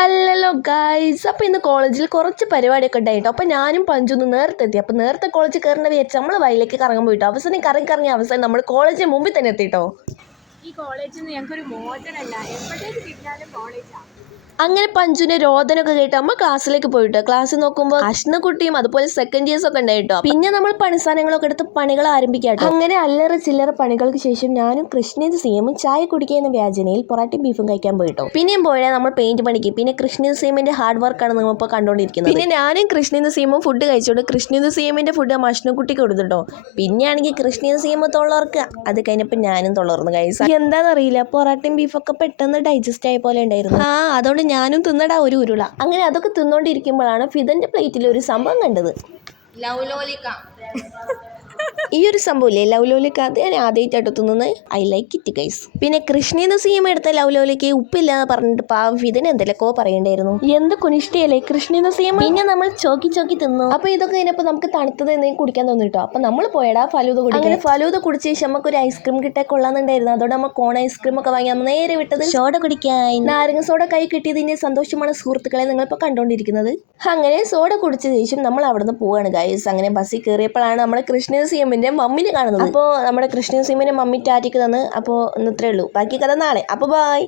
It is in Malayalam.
ഹലോ ഗൈസ്, അപ്പോൾ ഇന്ന് കോളേജിൽ കുറച്ച് പരിപാടിയൊക്കെ ഉണ്ടായിട്ടോ. അപ്പോൾ ഞാനും പഞ്ചൊന്ന് നേരത്തെ എത്തി. അപ്പോൾ നേരത്തെ കോളേജിൽ കയറേണ്ട വിചാരിച്ച് നമ്മൾ വയലേക്ക് കറങ്ങാൻ പോയിട്ടോ. അവസാനം കറങ്ങി അവസാനം നമ്മൾ കോളേജിന് മുമ്പിൽ തന്നെ എത്തിട്ടോ. ഈ കോളേജിൽ നിന്ന് ഞങ്ങൾക്കൊരു മോചനമല്ല, എപ്പോഴേക്ക് കിട്ടിയാലും കോളേജാണ്. അങ്ങനെ പഞ്ചുവിന്റെ രോദനൊക്കെ കേട്ട് നമ്മൾ ക്ലാസ്സിലേക്ക് പോയിട്ടോ. ക്ലാസ്സിൽ നോക്കുമ്പോൾ അശ്നക്കുട്ടിയും അതുപോലെ സെക്കൻഡ് ഇയേഴ്സ് ഒക്കെ ഉണ്ടായിട്ടോ. പിന്നെ നമ്മൾ പണിസാധനങ്ങളൊക്കെ എടുത്ത് പണികൾ ആരംഭിക്കാട്ടോ. അങ്ങനെ അല്ലറ ചില്ലറ പണികൾക്ക് ശേഷം ഞാനും കൃഷ്ണേന്ദ് സിഎമ്മും ചായ കുടിക്കുന്ന വ്യാജനയിൽ പൊറാട്ടയും ബീഫും കഴിക്കാൻ പോയിട്ടോ. പിന്നെയും പോയാൽ നമ്മൾ പെയിന്റ് പണിക്ക്. പിന്നെ കൃഷ്ണേന്ദ് സിഎമ്മിന്റെ ഹാർഡ് വർക്കാണ് നമ്മൾ ഇപ്പോൾ കണ്ടുകൊണ്ടിരിക്കുന്നത്. പിന്നെ ഞാനും കൃഷ്ണേന്ദ് സിഎമ്മും ഫുഡ് കഴിച്ചോണ്ട് കൃഷ്ണേന്ദ് സിഎമ്മിന്റെ ഫുഡ് അശ്നക്കുട്ടിക്ക് കൊടുത്തിട്ടോ. പിന്നെയാണെങ്കിൽ കൃഷ്ണേന്ദ് സിഎം തൊള്ളവർക്ക്. അത് കഴിഞ്ഞപ്പോൾ ഞാനും തൊള്ളർന്നു കഴിച്ചു. എന്താണെന്നറിയില്ല, പൊറാട്ടയും ബീഫൊക്കെ പെട്ടെന്ന് ഡൈജസ്റ്റ് ആയ പോലെ ഉണ്ടായിരുന്നു. അതുകൊണ്ട് ഞാനും തിന്നടാ ഒരു ഉരുള. അങ്ങനെ അതൊക്കെ തിന്നോണ്ടിരിക്കുമ്പോഴാണ് ഫിദന്റെ പ്ലേറ്റിൽ ഒരു സംഭവം കണ്ടത്. ഈ ഒരു സംഭവമില്ലേ ലൗലോലിക്ക, അത് ഞാൻ ആദ്യമായിട്ടായിട്ട് തിന്നുന്നത്. I like it guys. പിന്നെ കൃഷ്ണേന്ദ് സിഎം എടുത്ത ലൗലോലിക്ക് ഉപ്പില്ലാന്ന് പറഞ്ഞിട്ട് പാവം ഫിദന് എന്തെല്ലക്കോ പറയണ്ടായിരുന്നു. എന്ത് കുനിഷ്ടിയല്ലേ കൃഷ്ണേന്ദ് സിഎം. പിന്നെ നമ്മൾ ചോക്കി തിന്നു. അപ്പൊ ഇതൊക്കെ കഴിഞ്ഞപ്പോൾ നമുക്ക് തണുത്തത് എന്തെങ്കിലും കുടിക്കാൻ തോന്നിട്ടോ. അപ്പൊ നമ്മൾ പോയടാ ഫലൂദ കുടിക്കാൻ. അങ്ങനെ ഫലൂദ കുടിച്ച ശേഷം നമുക്ക് ഒരു ഐസ്ക്രീം കിട്ടാൻ കൊള്ളാന്നുണ്ടായിരുന്നു. അതോടെ നമ്മൾ കോൺ ഐസ്ക്രീം ഒക്കെ വാങ്ങി നമ്മൾ നേരെ വിട്ടത് സോഡ കുടിക്കാൻ. നാരങ്ങ സോഡ കൈ കിട്ടിയതിന്റെ സന്തോഷമാണ് സുഹൃത്തുക്കളെ നിങ്ങളിപ്പോൾ കണ്ടുകൊണ്ടിരിക്കുന്നത്. അങ്ങനെ സോഡ കുടിച്ച ശേഷം നമ്മൾ അവിടെ നിന്ന് പോവാണ് ഗൈസ്. അങ്ങനെ ബസ്സിൽ കയറിയപ്പോഴാണ് നമ്മുടെ കൃഷ്ണേന്ദ് സിഎമ്മിന്റെ മമ്മിനെ കാണുന്നത്. അപ്പോൾ നമ്മുടെ കൃഷ്ണേന്ദ് സിഎമ്മിന്റെ മമ്മി ടാറ്റയ്ക്ക് തന്ന്. അപ്പോൾ ഇന്ന് ഇത്രയേ ഉള്ളൂ, ബാക്കി കഥ നാളെ. അപ്പോൾ ബൈ.